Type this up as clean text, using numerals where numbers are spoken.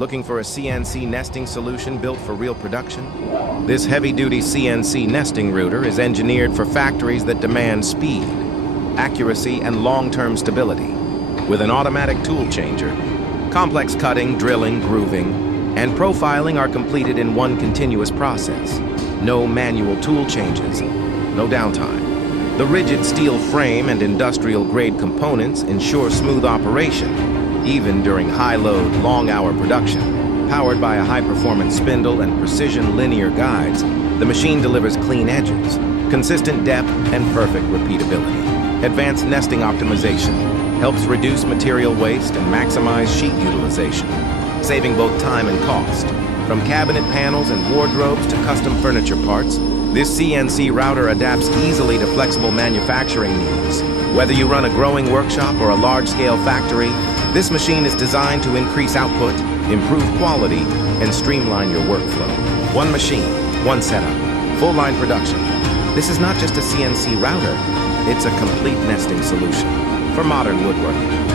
Looking for a CNC nesting solution built for real production? This heavy-duty CNC nesting router is engineered for factories that demand speed, accuracy, and long-term stability. With an automatic tool changer, complex cutting, drilling, grooving, and profiling are completed in one continuous process. No manual tool changes, no downtime. The rigid steel frame and industrial-grade components ensure smooth operation, even during high-load, long-hour production. Powered by a high-performance spindle and precision linear guides, the machine delivers clean edges, consistent depth, and perfect repeatability. Advanced nesting optimization helps reduce material waste and maximize sheet utilization, saving both time and cost. From cabinet panels and wardrobes to custom furniture parts, this CNC router adapts easily to flexible manufacturing needs. Whether you run a growing workshop or a large-scale factory, this machine is designed to increase output, improve quality, and streamline your workflow. One machine, one setup, full-line production. This is not just a CNC router, it's a complete nesting solution for modern woodworking.